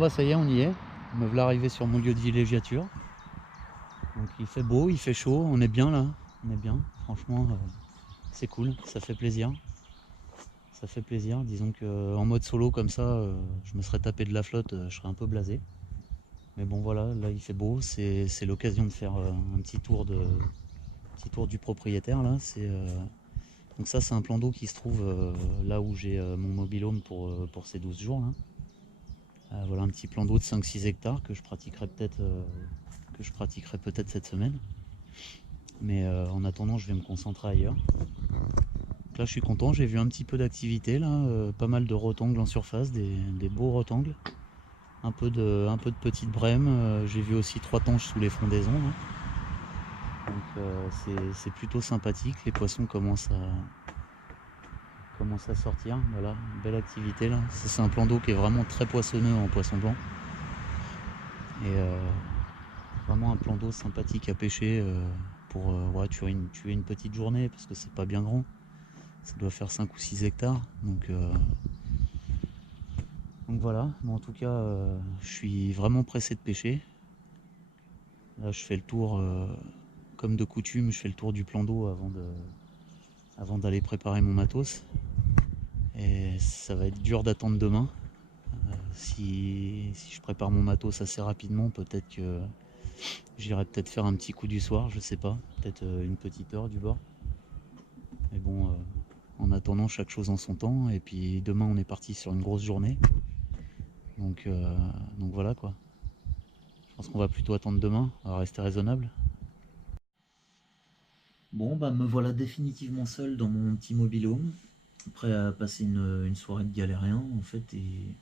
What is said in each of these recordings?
bah ça y est, on y est. Me voilà arrivé sur mon lieu de villégiature. Donc il fait beau, il fait chaud, on est bien là. On est bien, franchement, c'est cool, ça fait plaisir. Ça fait plaisir, disons qu'en mode solo comme ça, je me serais tapé de la flotte, je serais un peu blasé. Mais bon voilà, là il fait beau, c'est l'occasion de faire un petit tour du propriétaire là. Donc ça c'est un plan d'eau qui se trouve là où j'ai mon mobil-home pour ces 12 jours là. Voilà un petit plan d'eau de 5-6 hectares que je pratiquerai peut-être cette semaine. Mais en attendant, je vais me concentrer ailleurs. Donc là, je suis content, j'ai vu un petit peu d'activité là, pas mal de rotangles en surface, des beaux rotangles. Un peu de petites brèmes. J'ai vu aussi 3 tanches sous les frondaisons. Là. Donc c'est plutôt sympathique. Les poissons commencent à sortir. Voilà, belle activité là. C'est un plan d'eau qui est vraiment très poissonneux en poisson blanc. Et vraiment un plan d'eau sympathique à pêcher pour ouais, tuer une petite journée parce que c'est pas bien grand. Ça doit faire 5 ou 6 hectares. Donc voilà, mais en tout cas, je suis vraiment pressé de pêcher. Là, je fais le tour, comme de coutume, je fais le tour du plan d'eau avant d'aller préparer mon matos. Et ça va être dur d'attendre demain. Si je prépare mon matos assez rapidement, peut-être que j'irai peut-être faire un petit coup du soir, je sais pas. Peut-être une petite heure du bord. Mais bon, en attendant, chaque chose en son temps. Et puis demain, on est parti sur une grosse journée. Donc, donc voilà quoi. Je pense qu'on va plutôt attendre demain, on va rester raisonnable. Bon, bah me voilà définitivement seul dans mon petit mobil-home, prêt à passer une soirée de galérien en fait. Et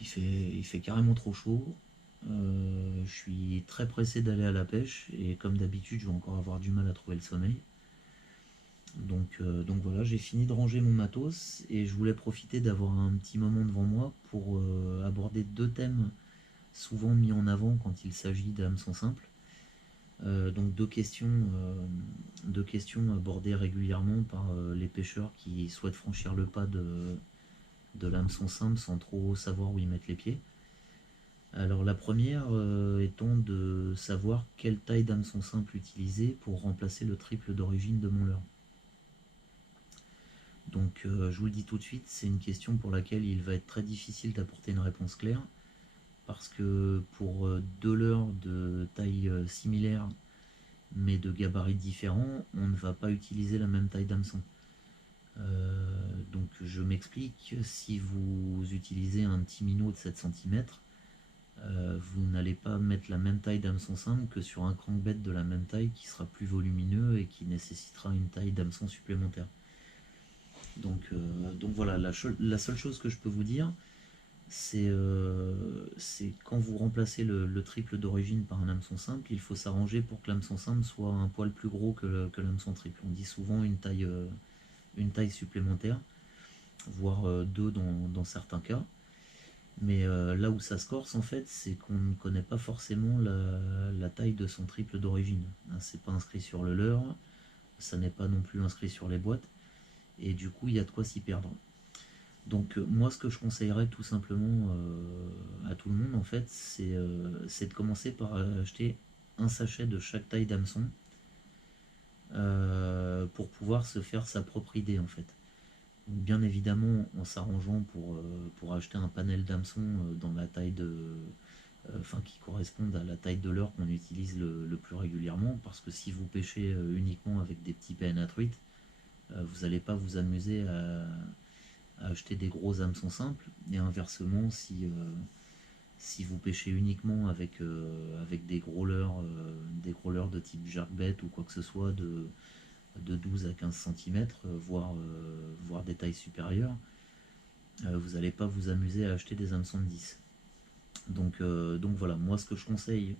il fait carrément trop chaud. Je suis très pressé d'aller à la pêche et comme d'habitude, je vais encore avoir du mal à trouver le sommeil. Donc voilà, j'ai fini de ranger mon matos et je voulais profiter d'avoir un petit moment devant moi pour aborder 2 thèmes souvent mis en avant quand il s'agit d'hameçons simples. Donc deux questions abordées régulièrement par les pêcheurs qui souhaitent franchir le pas de l'hameçon simple sans trop savoir où ils mettent les pieds. Alors la première étant de savoir quelle taille d'hameçon simple utiliser pour remplacer le triple d'origine de mon leurre. Donc je vous le dis tout de suite, c'est une question pour laquelle il va être très difficile d'apporter une réponse claire parce que pour 2 leurres de taille similaire mais de gabarits différents, on ne va pas utiliser la même taille d'hameçon. Donc je m'explique, si vous utilisez un petit minot de 7 cm, vous n'allez pas mettre la même taille d'hameçon simple que sur un crankbait de la même taille qui sera plus volumineux et qui nécessitera une taille d'hameçon supplémentaire. Donc voilà, la seule chose que je peux vous dire, c'est quand vous remplacez le triple d'origine par un hameçon simple, il faut s'arranger pour que l'hameçon simple soit un poil plus gros que l'hameçon triple. On dit souvent une taille supplémentaire, voire 2 dans certains cas. Mais là où ça se corse en fait, c'est qu'on ne connaît pas forcément la taille de son triple d'origine. C'est pas inscrit sur le leurre, ça n'est pas non plus inscrit sur les boîtes, et du coup il y a de quoi s'y perdre. Donc moi ce que je conseillerais tout simplement à tout le monde en fait, c'est de commencer par acheter un sachet de chaque taille d'hameçon pour pouvoir se faire sa propre idée en fait. Donc, bien évidemment en s'arrangeant pour acheter un panel d'hameçon dans la taille qui correspondent à la taille de leurre qu'on utilise le plus régulièrement, parce que si vous pêchez uniquement avec des petits PNA truites, vous n'allez pas vous amuser à acheter des gros hameçons simples, et inversement si vous pêchez uniquement avec des gros leurres de type jerkbait ou quoi que ce soit de 12 à 15 cm, voire des tailles supérieures, vous n'allez pas vous amuser à acheter des hameçons de 10. Donc voilà, moi ce que je conseille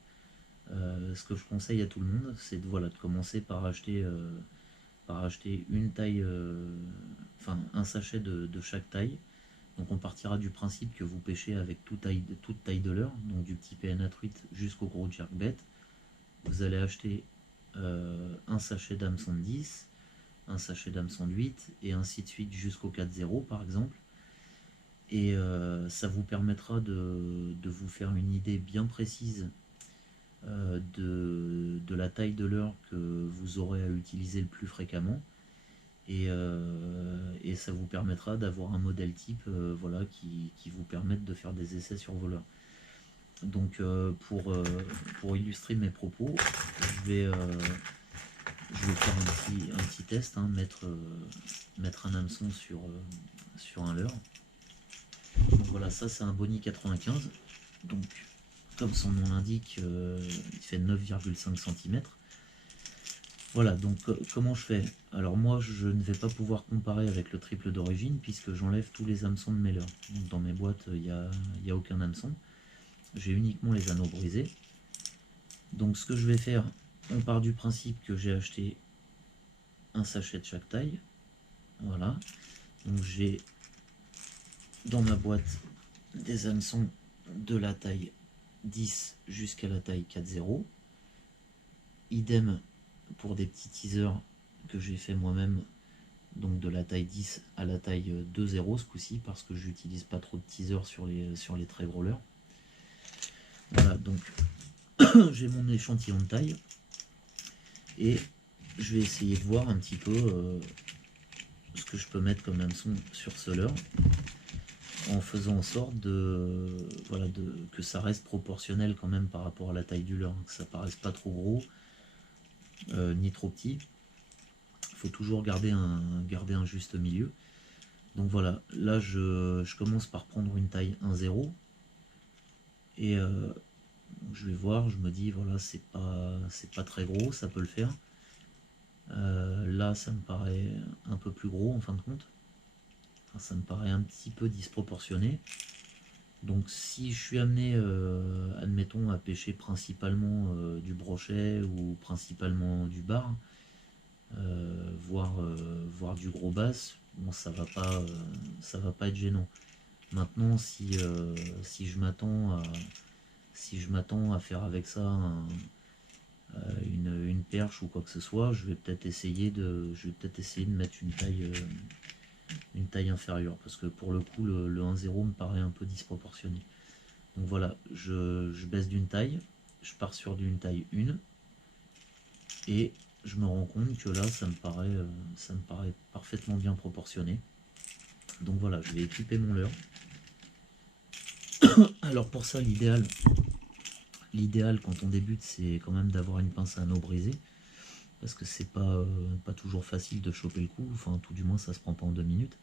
à tout le monde, c'est de commencer par acheter une taille, un sachet de chaque taille. Donc on partira du principe que vous pêchez avec toute taille de leurre, donc du petit PNA truite jusqu'au gros jerkbait. Vous allez acheter un sachet d'hameçon de 10, un sachet d'hameçon de 8, et ainsi de suite jusqu'au 4-0 par exemple. Et ça vous permettra de vous faire une idée bien précise de la taille de leurre que vous aurez à utiliser le plus fréquemment. Et ça vous permettra d'avoir un modèle type voilà, qui vous permette de faire des essais sur vos leurres. Donc pour illustrer mes propos, je vais faire un petit test, hein, mettre un hameçon sur un leurre. Donc voilà, ça c'est un Boni 95. Donc comme son nom l'indique, il fait 9,5 cm. Voilà, donc comment je fais? Alors moi, je ne vais pas pouvoir comparer avec le triple d'origine puisque j'enlève tous les hameçons de mes leurres. Donc dans mes boîtes, il n'y a aucun hameçon. J'ai uniquement les anneaux brisés. Donc ce que je vais faire, on part du principe que j'ai acheté un sachet de chaque taille. Voilà. Donc j'ai dans ma boîte des hameçons de la taille 10 jusqu'à la taille 4,0. Idem pour des petits teasers que j'ai fait moi-même, donc de la taille 10 à la taille 2,0 ce coup-ci, parce que j'utilise pas trop de teasers sur les très gros leurres. Voilà, donc j'ai mon échantillon de taille et je vais essayer de voir un petit peu ce que je peux mettre comme hameçon sur ce leurre en faisant en sorte voilà, que ça reste proportionnel quand même par rapport à la taille du leurre, que ça paraisse pas trop gros ni trop petit. Il faut toujours garder un juste milieu. Donc voilà, là je commence par prendre une taille 1,0 et je vais voir, je me dis voilà, c'est pas très gros, ça peut le faire. Là ça me paraît un peu plus gros en fin de compte. Enfin, ça me paraît un petit peu disproportionné. Donc si je suis amené, admettons, à pêcher principalement du brochet ou principalement du bar, voire du gros bass, bon, ça va pas être gênant. Maintenant, si je m'attends à faire avec ça une perche ou quoi que ce soit, je vais peut-être essayer de mettre une taille inférieure, parce que pour le coup, le 1,0 me paraît un peu disproportionné. Donc voilà, je baisse d'une taille, je pars sur d'une taille 1, et je me rends compte que là, ça me paraît parfaitement bien proportionné. Donc voilà, je vais équiper mon leurre. Alors pour ça, l'idéal quand on débute, c'est quand même d'avoir une pince à anneau brisé, parce que c'est pas toujours facile de choper le coup, enfin tout du moins ça se prend pas en 2 minutes.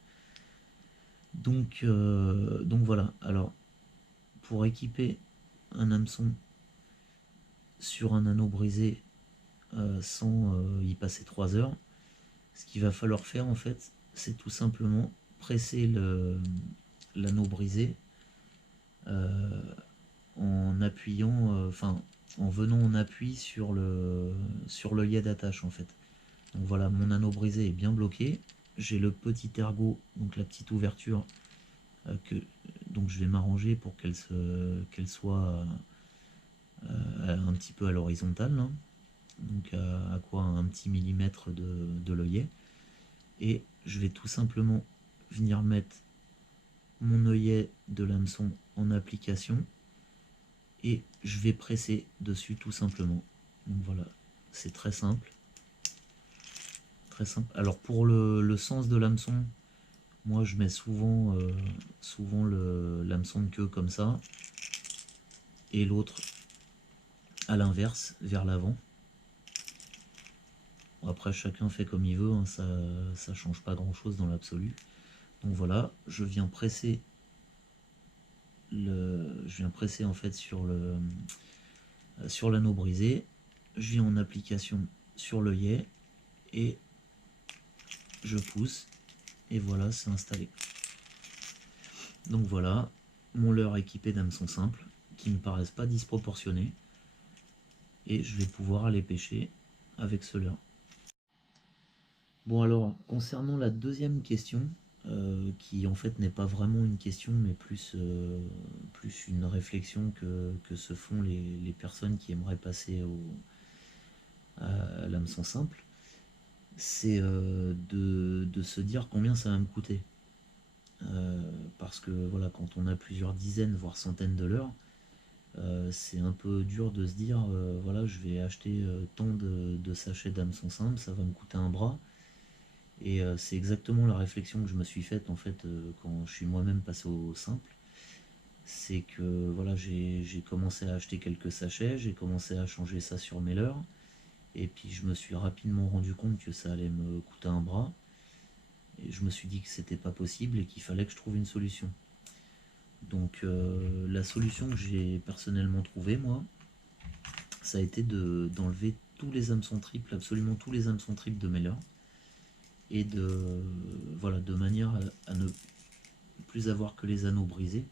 Donc voilà, alors pour équiper un hameçon sur un anneau brisé sans y passer 3 heures, ce qu'il va falloir faire en fait, c'est tout simplement presser l'anneau brisé en appuyant, en venant en appui sur l'œillet d'attache en fait. Donc voilà, mon anneau brisé est bien bloqué. J'ai le petit ergot, donc la petite ouverture, donc je vais m'arranger pour qu'elle soit un petit peu à l'horizontale, hein. Donc à quoi un petit millimètre de l'œillet. Et je vais tout simplement venir mettre mon œillet de l'hameçon en application et je vais presser dessus tout simplement. Donc voilà, c'est très simple. Très simple. Alors pour le sens de l'hameçon, moi je mets souvent l'hameçon de queue comme ça et l'autre à l'inverse, vers l'avant. Après chacun fait comme il veut, hein, ça change pas grand chose dans l'absolu. Donc voilà, je viens presser en fait sur l'anneau brisé, je viens en application sur l'œillet et je pousse et voilà, c'est installé. Donc voilà, mon leurre équipé d'hameçons simples qui ne paraissent pas disproportionnés et je vais pouvoir aller pêcher avec ce leurre. Bon alors, concernant la deuxième question, qui en fait n'est pas vraiment une question mais plus une réflexion que se font les personnes qui aimeraient passer à l'hameçon simple, c'est de se dire combien ça va me coûter. parce que voilà, quand on a plusieurs dizaines, voire centaines de leurres, c'est un peu dur de se dire, voilà, je vais acheter tant de sachets d'hameçon simple, ça va me coûter un bras. Et c'est exactement la réflexion que je me suis faite en fait quand je suis moi-même passé au simple. C'est que voilà, j'ai commencé à acheter quelques sachets, j'ai commencé à changer ça sur mes leurres, et puis je me suis rapidement rendu compte que ça allait me coûter un bras, et je me suis dit que c'était pas possible et qu'il fallait que je trouve une solution. Donc la solution que j'ai personnellement trouvée, moi, ça a été d'enlever tous les hameçons triples, absolument tous les hameçons triples de mes leurres, et voilà, de manière à ne plus avoir que les anneaux brisés.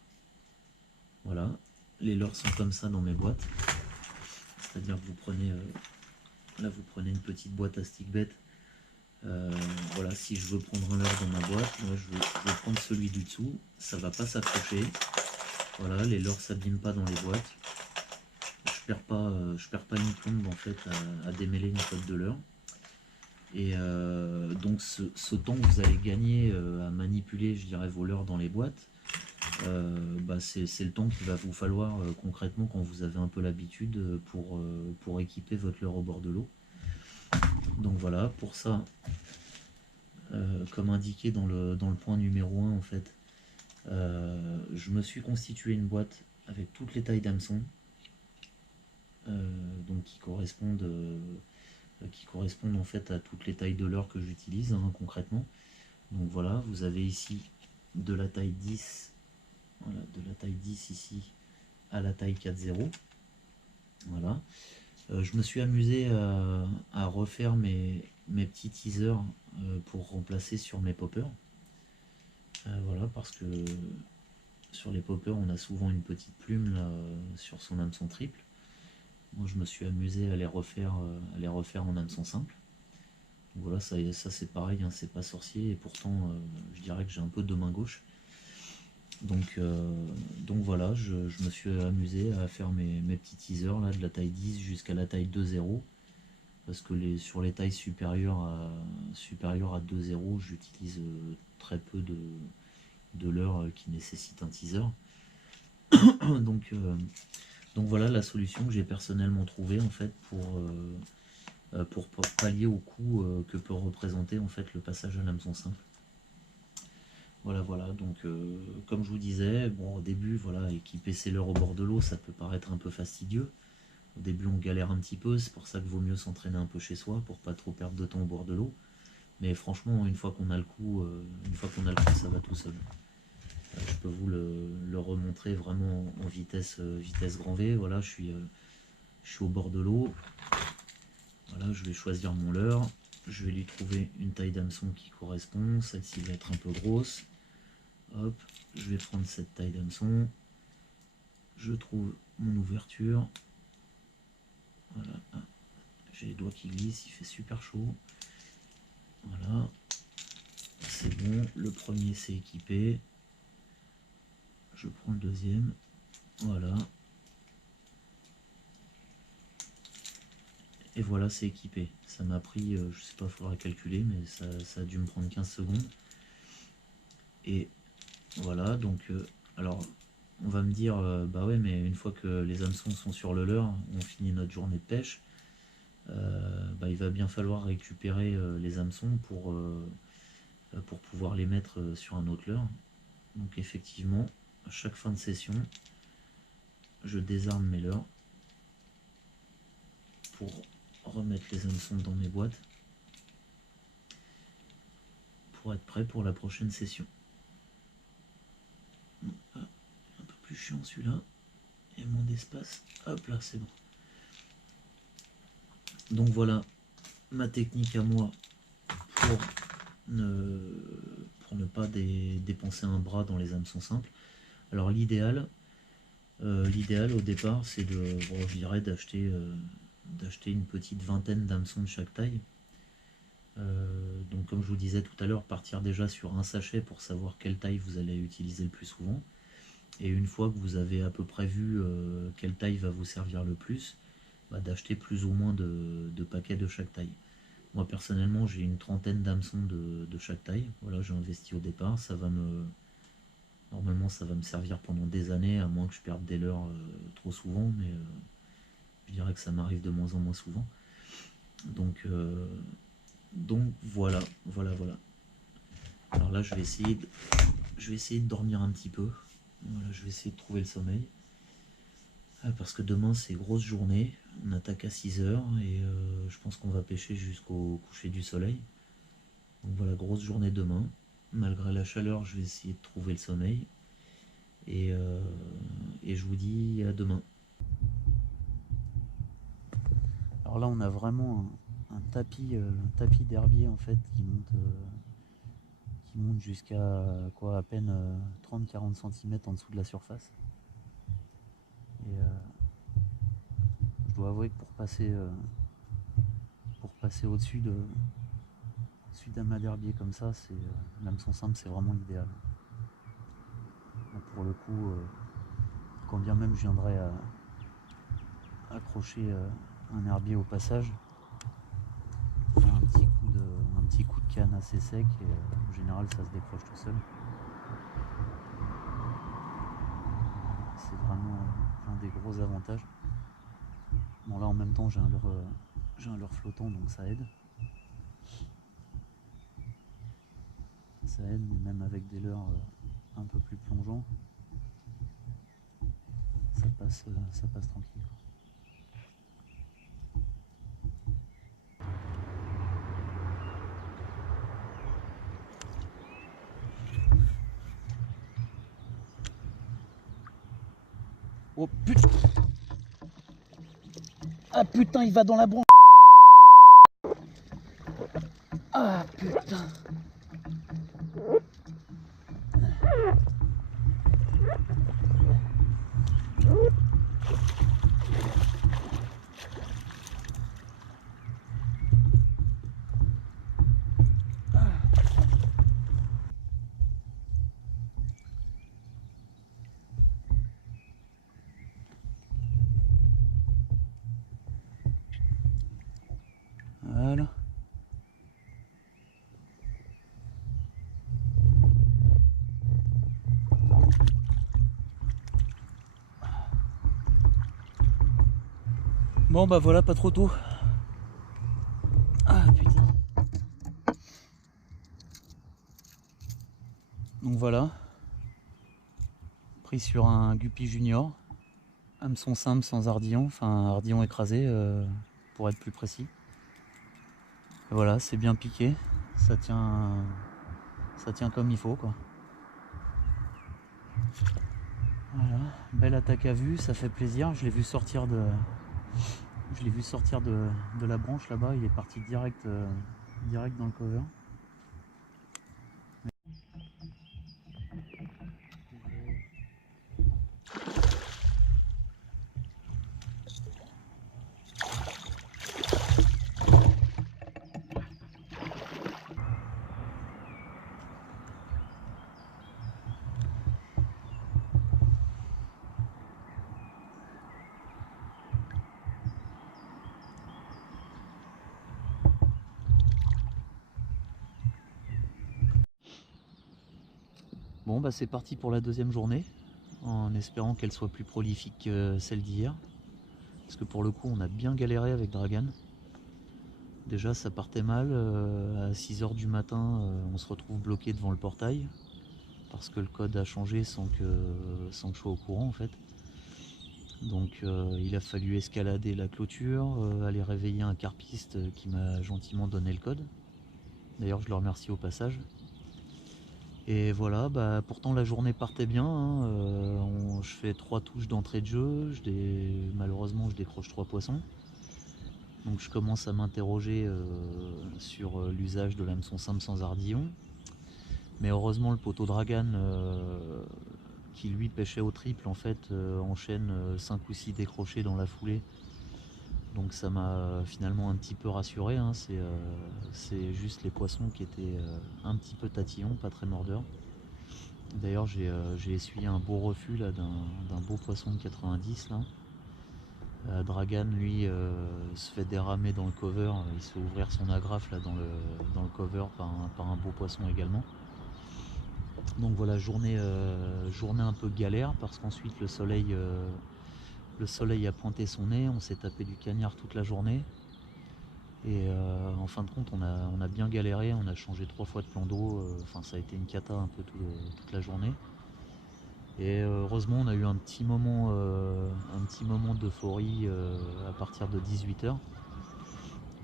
Voilà, les leurres sont comme ça dans mes boîtes. C'est-à-dire que vous prenez, là vous prenez une petite boîte à stick bête. Voilà, si je veux prendre un leurre dans ma boîte, moi je vais prendre celui du dessous, ça va pas s'accrocher. Voilà, les leurres s'abîment pas dans les boîtes. Je perds pas une plombe en fait à démêler une cote de leurre. Et donc ce temps que vous allez gagner à manipuler, je dirais, vos leurres dans les boîtes, c'est le temps qu'il va vous falloir concrètement quand vous avez un peu l'habitude pour équiper votre leurre au bord de l'eau. Donc voilà, pour ça, comme indiqué dans le point numéro 1 en fait, je me suis constitué une boîte avec toutes les tailles d'hameçon, donc qui correspondent en fait à toutes les tailles de leurre que j'utilise hein, concrètement. Donc voilà, vous avez ici de la taille 10, voilà, de la taille 10 ici à la taille 4.0. Voilà. Je me suis amusé à refaire mes petits teasers pour remplacer sur mes poppers. Voilà, parce que sur les poppers, on a souvent une petite plume là, sur son hameçon triple. Moi, je me suis amusé à les refaire en hameçon simple. Donc voilà, ça c'est pareil, hein, c'est pas sorcier, et pourtant, je dirais que j'ai un peu de main gauche. Donc voilà, je me suis amusé à faire mes petits teasers là, de la taille 10 jusqu'à la taille 2.0. Parce que sur les tailles supérieures à 2.0, j'utilise très peu de leurres qui nécessitent un teaser. donc, donc voilà la solution que j'ai personnellement trouvée en fait pour pallier au coût que peut représenter en fait le passage à l'hameçon simple. Voilà, donc comme je vous disais, bon au début, voilà, équiper ses leurres au bord de l'eau, ça peut paraître un peu fastidieux. Au début on galère un petit peu, c'est pour ça qu'il vaut mieux s'entraîner un peu chez soi pour pas trop perdre de temps au bord de l'eau. Mais franchement, une fois qu'on a le coup, ça va tout seul. Je peux vous le remontrer vraiment en vitesse grand V. Voilà, je suis au bord de l'eau. Voilà, je vais choisir mon leurre. Je vais lui trouver une taille d'hameçon qui correspond. Celle-ci va être un peu grosse. Hop, je vais prendre cette taille d'hameçon. Je trouve mon ouverture. Voilà, j'ai les doigts qui glissent, il fait super chaud. Voilà, c'est bon, le premier c'est équipé. Je prends le deuxième. Voilà. Et voilà, c'est équipé. Ça m'a pris, je sais pas, il faudra calculer, mais ça a dû me prendre 15 secondes. Et voilà, donc, alors, on va me dire, bah ouais, mais une fois que les hameçons sont sur le leurre, on finit notre journée de pêche, bah, il va bien falloir récupérer les hameçons pour pouvoir les mettre sur un autre leurre. Donc effectivement, à chaque fin de session, je désarme mes leurres pour remettre les hameçons dans mes boîtes pour être prêt pour la prochaine session. Un peu plus chiant celui-là, et moins d'espace. Hop là, c'est bon. Donc voilà ma technique à moi pour ne pas dépenser un bras dans les hameçons simples. Alors l'idéal au départ, c'est je dirais d'acheter une petite vingtaine d'hameçons de chaque taille. Donc comme je vous disais tout à l'heure, partir déjà sur un sachet pour savoir quelle taille vous allez utiliser le plus souvent. Et une fois que vous avez à peu près vu quelle taille va vous servir le plus, bah, d'acheter plus ou moins de paquets de chaque taille. Moi personnellement j'ai une trentaine d'hameçons de chaque taille. Voilà, j'ai investi au départ, ça va me Normalement ça va me servir pendant des années, à moins que je perde des leurres trop souvent, mais je dirais que ça m'arrive de moins en moins souvent. Donc voilà, voilà. Alors là je vais essayer de dormir un petit peu. Voilà, je vais essayer de trouver le sommeil. Parce que demain c'est grosse journée, on attaque à 6 h et je pense qu'on va pêcher jusqu'au coucher du soleil. Donc voilà, grosse journée demain. Malgré la chaleur, je vais essayer de trouver le sommeil. Et je vous dis à demain. Alors là on a vraiment un tapis d'herbier en fait qui monte jusqu'à quoi à peine 30-40 cm en dessous de la surface. Et je dois avouer que pour passer au-dessus d'un mât d'herbier comme ça, l'hameçon simple c'est vraiment l'idéal. Pour le coup, quand bien même je viendrais à accrocher un herbier au passage, un petit coup de canne assez sec et en général ça se décroche tout seul. C'est vraiment un des gros avantages. Bon là en même temps j'ai un leurre flottant donc ça aide. Ça aide, mais même avec des leurres un peu plus plongeants, ça passe tranquille. Oh putain! Ah putain, il va dans la branche! Ah putain! Voilà. Bon bah voilà, pas trop tôt. Ah putain. Donc voilà. Pris sur un guppy junior. Hameçon simple sans ardillon, enfin ardillon écrasé pour être plus précis. Et voilà, c'est bien piqué. Ça tient comme il faut quoi. Voilà, belle attaque à vue, ça fait plaisir. Je l'ai vu sortir de la branche là-bas. Il est parti direct dans le cover. Bon bah c'est parti pour la deuxième journée, en espérant qu'elle soit plus prolifique que celle d'hier. Parce que pour le coup on a bien galéré avec Dragan. Déjà ça partait mal, à 6 h du matin on se retrouve bloqué devant le portail. Parce que le code a changé sans que je sois au courant en fait. Donc il a fallu escalader la clôture, aller réveiller un carpiste qui m'a gentiment donné le code. D'ailleurs je le remercie au passage. Et voilà, bah, pourtant la journée partait bien, hein. Je fais 3 touches d'entrée de jeu, malheureusement je décroche 3 poissons. Donc je commence à m'interroger sur l'usage de l'hameçon simple sans ardillon. Mais heureusement le poteau Dragan qui lui pêchait au triple en fait enchaîne 5 ou 6 décrochés dans la foulée. Donc ça m'a finalement un petit peu rassuré, hein. C'est juste les poissons qui étaient un petit peu tatillons, pas très mordeurs. D'ailleurs j'ai essuyé un beau refus là d'un beau poisson de 90 là. Dragan lui se fait déramer dans le cover, il se fait ouvrir son agrafe là dans le cover par un beau poisson également. Donc voilà, journée un peu galère parce qu'ensuite le soleil a pointé son nez, on s'est tapé du cagnard toute la journée. Et en fin de compte, on a bien galéré, on a changé 3 fois de plan d'eau, enfin ça a été une cata un peu toute la journée. Et heureusement, on a eu un petit moment d'euphorie à partir de 18h.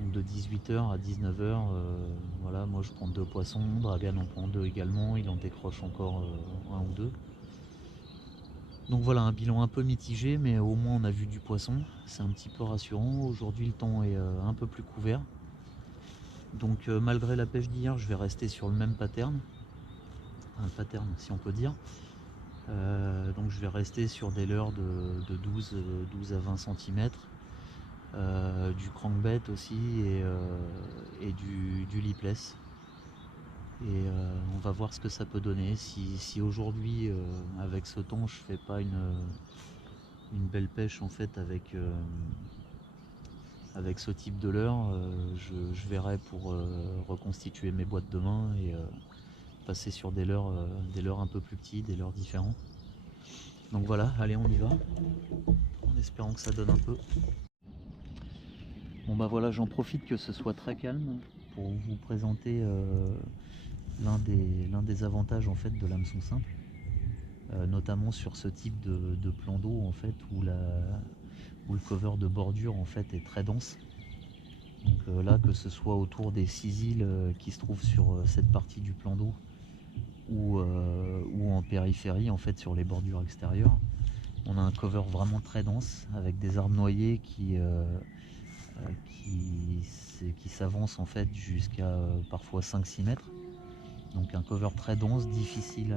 Donc de 18h à 19h, voilà, moi je prends 2 poissons, Dragan en prend 2 également, il en décroche encore un ou deux. Donc voilà, un bilan un peu mitigé, mais au moins on a vu du poisson, c'est un petit peu rassurant. Aujourd'hui le temps est un peu plus couvert. Donc malgré la pêche d'hier, je vais rester sur le même pattern, un pattern si on peut dire. Donc je vais rester sur des leurres de 12 à 20 cm, du crankbait aussi et du lipless. Et on va voir ce que ça peut donner. Si aujourd'hui, avec ce temps, je fais pas une belle pêche en fait avec ce type de leurre, je verrai pour reconstituer mes boîtes demain et passer sur des leurres un peu plus petits, des leurres différents. Donc voilà, allez on y va, en espérant que ça donne un peu. Bon bah voilà, j'en profite que ce soit très calme pour vous présenter l'un des avantages en fait de l'hameçon simple, notamment sur ce type de plan d'eau en fait où le cover de bordure en fait est très dense. Donc là, que ce soit autour des 6 îles qui se trouvent sur cette partie du plan d'eau ou en périphérie en fait sur les bordures extérieures, on a un cover vraiment très dense avec des arbres noyers qui s'avancent en fait jusqu'à parfois 5-6 mètres. Donc un cover très dense, difficile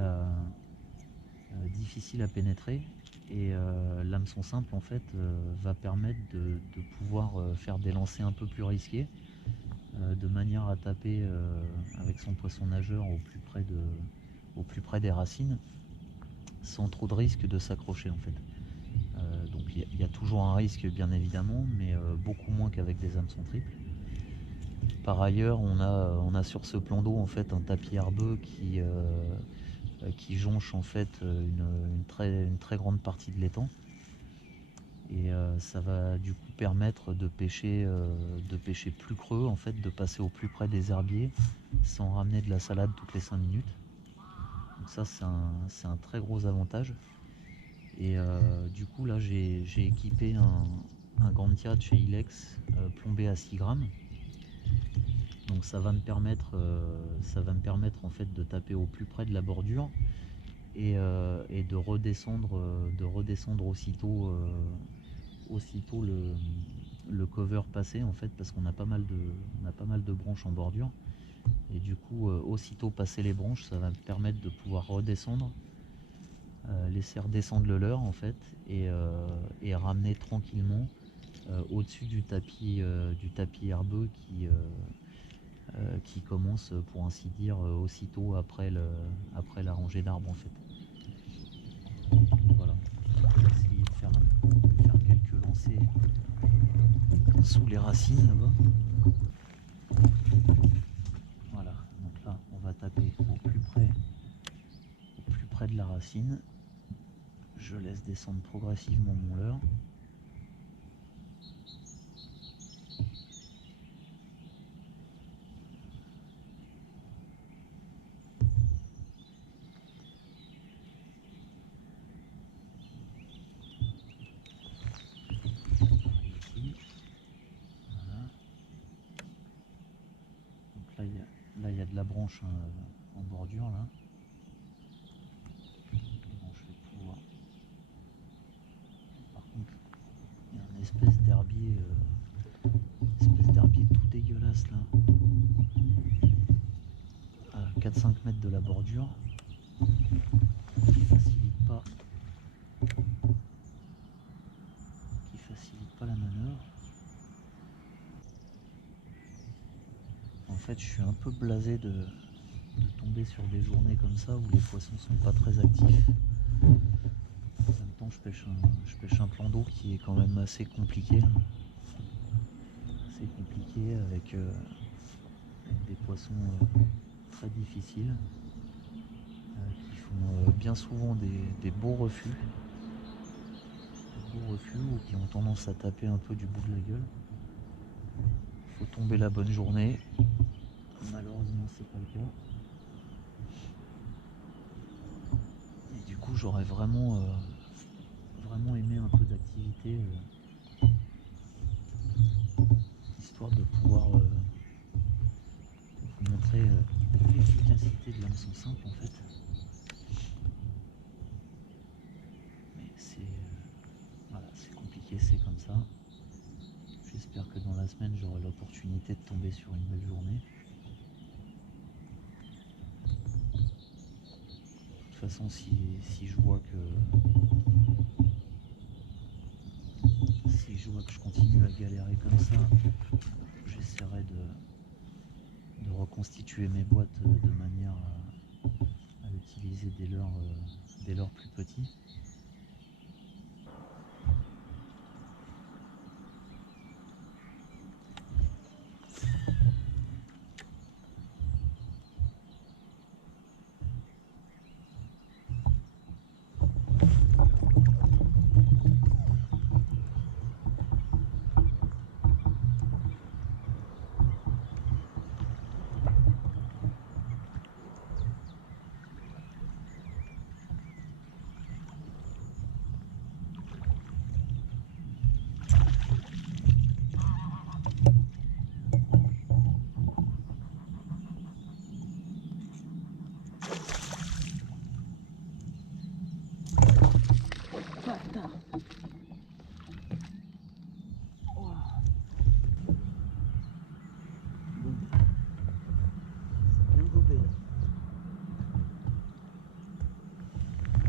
à pénétrer. Et l'hameçon simple en fait va permettre de pouvoir faire des lancers un peu plus risqués, de manière à taper avec son poisson nageur au plus près des racines, sans trop de risque de s'accrocher en fait. Donc il y a toujours un risque bien évidemment, mais beaucoup moins qu'avec des hameçons triples. Par ailleurs, on a sur ce plan d'eau en fait un tapis herbeux qui jonche en fait une très grande partie de l'étang. Et ça va du coup permettre de pêcher plus creux, en fait, de passer au plus près des herbiers sans ramener de la salade toutes les 5 minutes. Donc ça c'est un très gros avantage. Et du coup là j'ai équipé un Grantia de chez Ilex plombé à 6 grammes. Donc ça va me permettre en fait de taper au plus près de la bordure et de redescendre aussitôt le cover passé en fait, parce qu'on a on a pas mal de branches en bordure. Et du coup aussitôt passé les branches, ça va me permettre de pouvoir redescendre, laisser redescendre le leurre en fait, et ramener tranquillement au-dessus du tapis herbeux qui commence pour ainsi dire aussitôt après la rangée d'arbres en fait. Donc voilà, on va essayer de faire quelques lancers sous les racines là-bas. Voilà, donc là on va taper au plus près de la racine. Je laisse descendre progressivement mon leurre. Ici. Voilà. Donc là il y a de la branche en bordure là. Bon, je vais pouvoir. Par contre, il y a une espèce d'herbier tout dégueulasse là, à 4-5 mètres de la bordure, qui facilite pas, la manœuvre. En fait, je suis un peu blasé de tomber sur des journées comme ça où les poissons sont pas très actifs. En même temps, je pêche un plan d'eau qui est quand même assez compliqué. Avec des poissons très difficiles ont bien souvent des beaux refus. Des beaux refus ou qui ont tendance à taper un peu du bout de la gueule. Faut tomber la bonne journée. Malheureusement, c'est pas le cas. Et du coup, j'aurais vraiment aimé un peu d'activité, histoire de pouvoir vous montrer l'efficacité de l'hameçon simple en fait. Mais voilà, c'est compliqué, c'est comme ça. J'espère que dans la semaine, j'aurai l'opportunité de tomber sur une belle journée. De toute façon, si je vois que je continue à galérer comme ça, j'essaierai de reconstituer mes boîtes de manière à utiliser des leurres plus petits.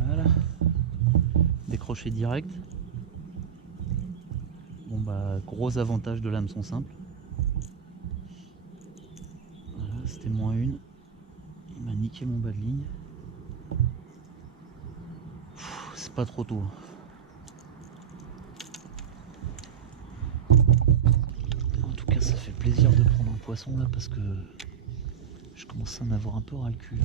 Voilà, décroché direct. Bon bah, gros avantage de l'hameçon simple. Voilà, c'était -1. Il m'a niqué mon bas de ligne. C'est pas trop tôt. En tout cas, ça fait plaisir de prendre un poisson là parce que je commence à en avoir un peu ras le cul.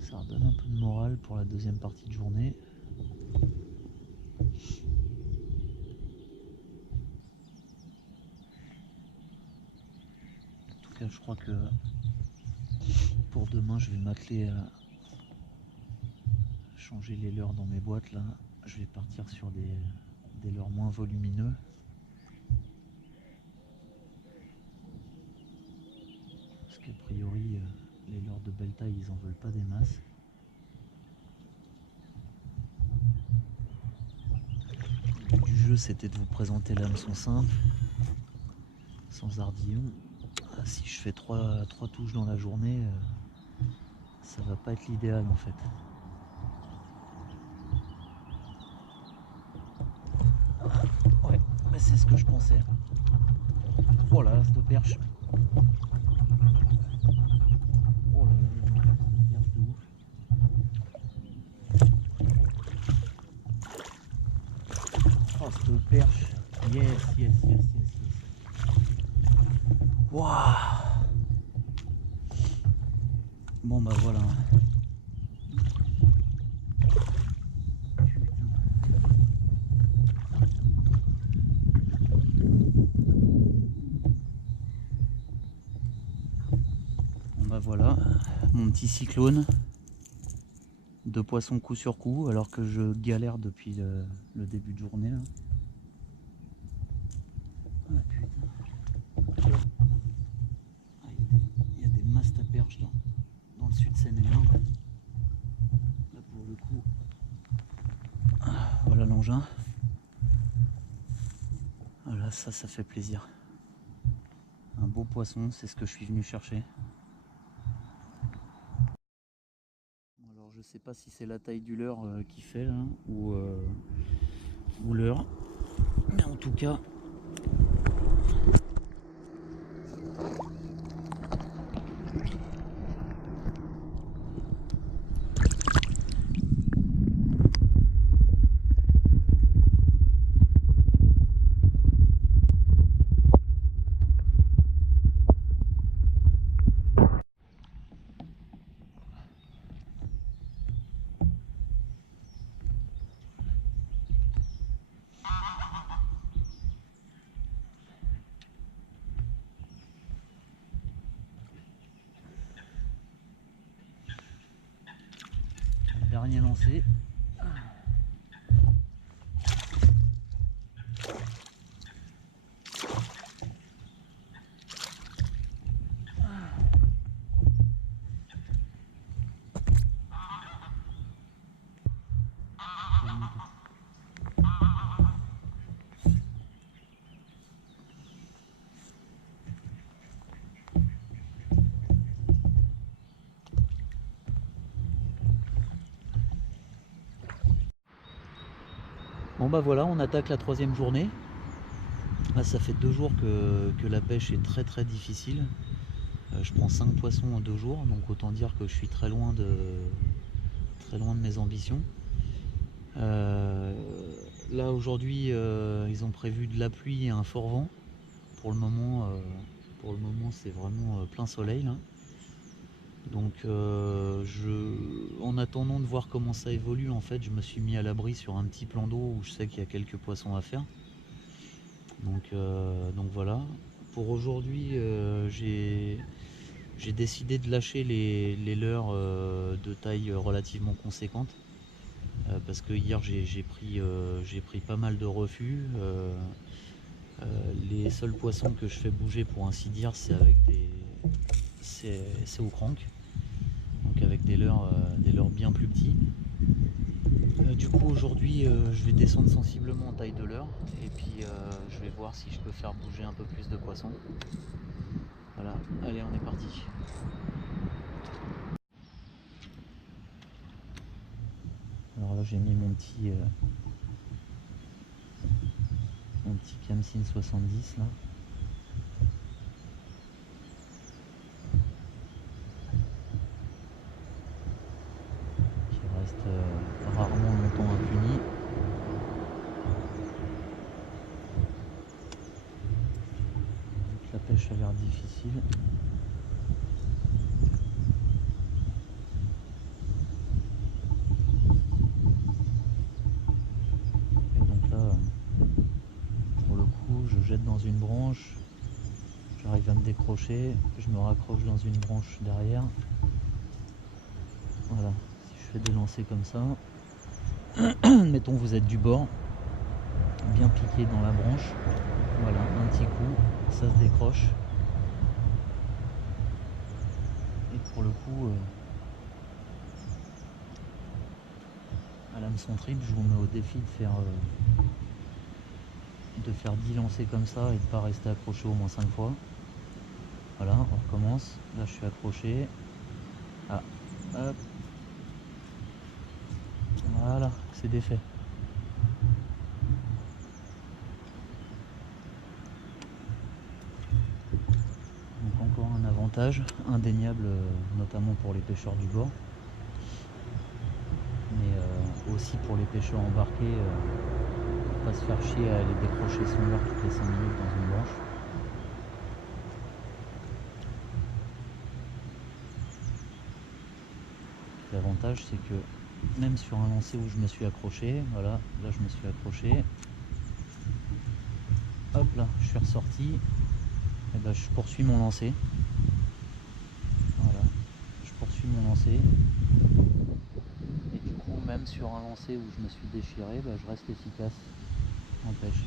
Ça redonne un peu de morale pour la deuxième partie de journée. En tout cas, je crois que pour demain, je vais m'atteler à changer les leurres dans mes boîtes là. Je vais partir sur des leurres moins volumineux. Parce qu'a priori, les leurres de belle taille, ils en veulent pas des masses. Le but du jeu, c'était de vous présenter l'hameçon simple, sans ardillon. Si je fais 3 touches dans la journée, ça va pas être l'idéal en fait. Ouais, mais c'est ce que je pensais. Voilà, cette perche. Oh là là, perche de ouf. Oh, cette perche. Yes. Waouh. Bon bah voilà. Bon bah voilà, mon petit cyclone. 2 poissons coup sur coup alors que je galère depuis le début de journée là. Ah putain. Il y a des masses à perche dans le sud Seine-et-Marne. Là pour le coup. Voilà l'engin. Voilà, ça fait plaisir. Un beau poisson, c'est ce que je suis venu chercher. Alors je sais pas si c'est la taille du leurre qui fait là, ou l'heure. Mais en tout cas, dernier lancer. Bon bah voilà, on attaque la troisième journée. Ah, ça fait 2 jours que la pêche est très très difficile. Je prends 5 poissons en 2 jours, donc autant dire que je suis très loin de mes ambitions. Là aujourd'hui, ils ont prévu de la pluie et un fort vent. Pour le moment, c'est vraiment plein soleil là. Donc en attendant de voir comment ça évolue, en fait, je me suis mis à l'abri sur un petit plan d'eau où je sais qu'il y a quelques poissons à faire. Donc voilà. Pour aujourd'hui, j'ai décidé de lâcher les leurres de taille relativement conséquente. Parce que hier j'ai pris pas mal de refus. Les seuls poissons que je fais bouger, pour ainsi dire, c'est avec c'est au crank, donc avec des leurres bien plus petits. Du coup aujourd'hui je vais descendre sensiblement en taille de leurre et puis je vais voir si je peux faire bouger un peu plus de poissons. Voilà, allez, on est parti. Alors là j'ai mis mon petit Camsin 70 là. Qui reste rarement longtemps impuni. Donc la pêche a l'air difficile. Et donc là, pour le coup, je jette dans une branche, j'arrive à me décrocher, je me raccroche dans une branche derrière. Voilà, si je fais des lancers comme ça, mettons vous êtes du bord, bien piqué dans la branche, voilà, un petit coup, ça se décroche. Et pour le coup, à l'hameçon triple, je vous mets au défi de faire 10 lancers comme ça et de ne pas rester accroché au moins 5 fois. Voilà, on recommence. Là je suis accroché. Ah, hop. Voilà, c'est défait. Donc encore un avantage indéniable, notamment pour les pêcheurs du bord, mais aussi pour les pêcheurs embarqués, pas se faire chier à aller décrocher son leurre toutes les 5 minutes dans une branche. L'avantage c'est que même sur un lancer où je me suis accroché, voilà, là je me suis accroché, hop là, je suis ressorti, et ben je poursuis mon lancer. Voilà, je poursuis mon lancer. Et du coup, même sur un lancer où je me suis déchiré, ben, je reste efficace en pêche.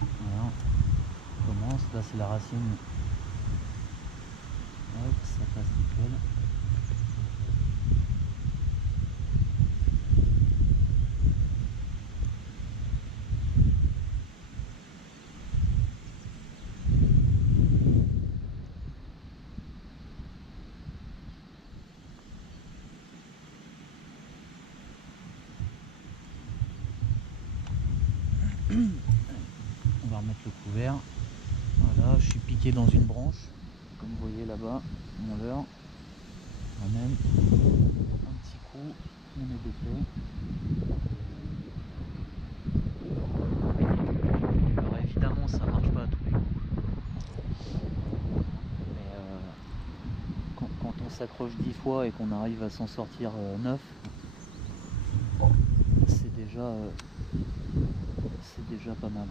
Voilà, on commence, là c'est la racine. Hop, ça passe nickel. On va remettre le couvert. Voilà, je suis piqué dans une branche, comme vous voyez là-bas, mon leurre. Ramène un petit coup, on est défait. Alors évidemment, ça marche pas à tous les coups. Mais quand on s'accroche 10 fois et qu'on arrive à s'en sortir 9, c'est déjà pas mal.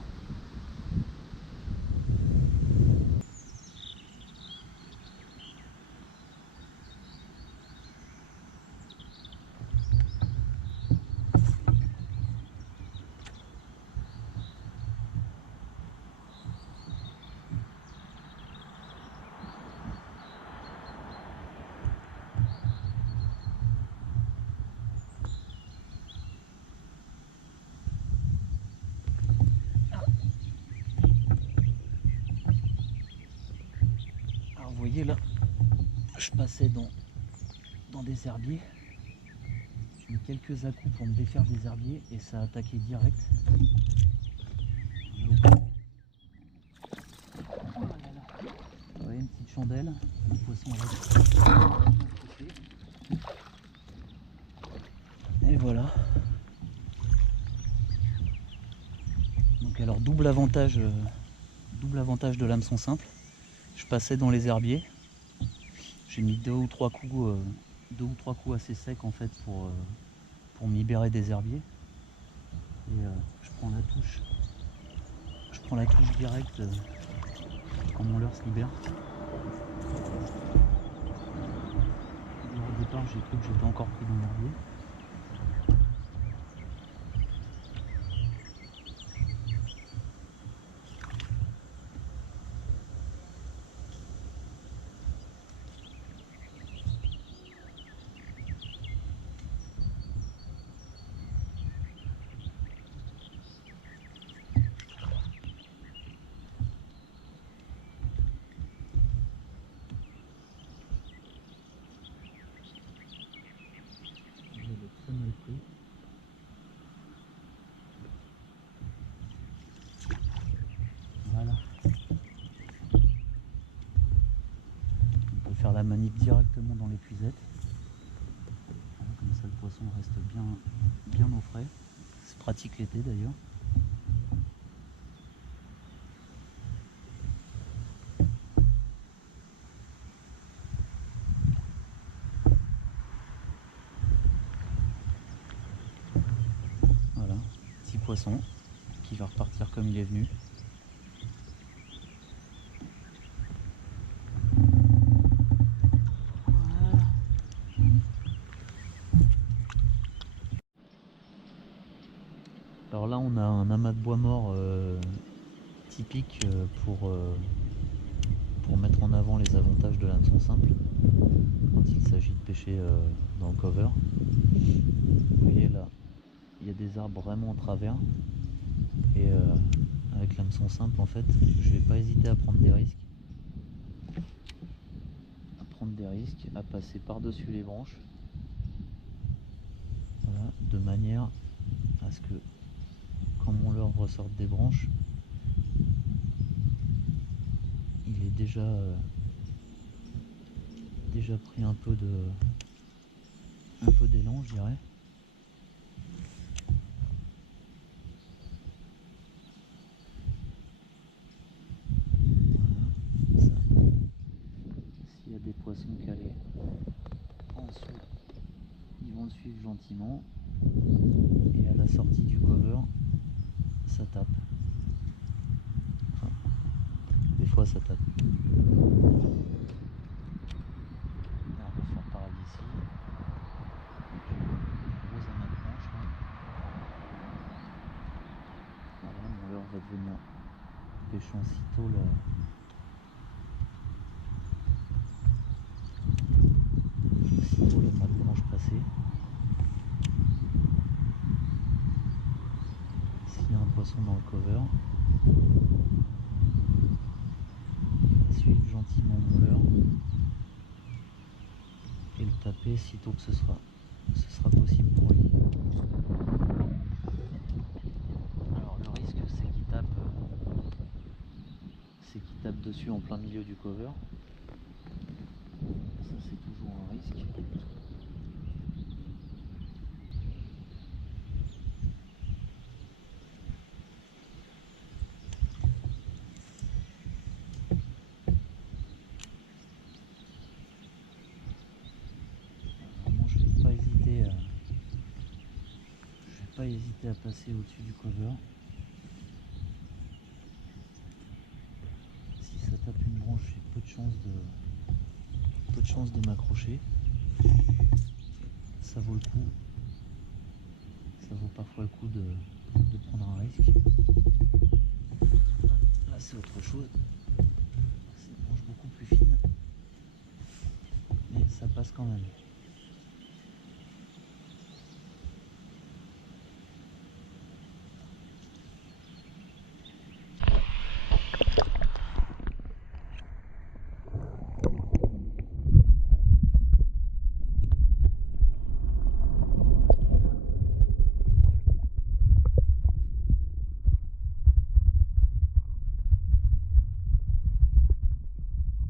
voyez là, je passais dans des herbiers. J'ai mis quelques à-coups pour me défaire des herbiers et ça a attaqué direct. Oh là là. Vous voyez, une petite chandelle, le poisson reste accroché. Et voilà. Donc alors double avantage de l'hameçon simple. Je passais dans les herbiers. J'ai mis deux ou trois coups assez secs en fait pour me libérer des herbiers. Et je prends la touche directe quand mon leurre se libère. Et au départ j'ai cru que j'étais encore pris dans l'herbier. Très mal pris. Voilà. On peut faire la manip directement dans l'épuisette. Voilà, comme ça le poisson reste bien au frais. C'est pratique l'été d'ailleurs. Voilà, petit poisson qui va repartir comme il est venu. Voilà. Alors là on a un amas de bois mort typique pour mettre en avant les avantages de l'hameçon simple quand il s'agit de pêcher dans le cover. Vous voyez là, il y a des arbres vraiment en travers et avec l'hameçon simple en fait, je vais pas hésiter à prendre des risques. À passer par-dessus les branches. Voilà, de manière à ce que quand mon leurre ressorte des branches, il est déjà pris un peu d'élan, je dirais. Voilà, ça. S'il y a des poissons calés en dessous, ils vont le suivre gentiment. Et à la sortie du cover, ça tape. Enfin, des fois ça tape. Là, on va faire pareil ici. Gros amas de branches là. Voilà, mon leurre va devenir pêchant sitôt là. Sitôt l'amas de branches passé. S'il y a un poisson dans le cover, il va suivre gentiment mon leurre et le taper sitôt que ce sera possible pour lui. Alors le risque c'est qu'il tape dessus en plein milieu du cover. Ça c'est toujours un risque. Vraiment je vais pas hésiter à passer au-dessus du cover. Si ça tape une branche, j'ai peu de chance de m'accrocher. Ça vaut le coup. Ça vaut parfois le coup de prendre un risque. Là c'est autre chose. C'est une branche beaucoup plus fine. Mais ça passe quand même.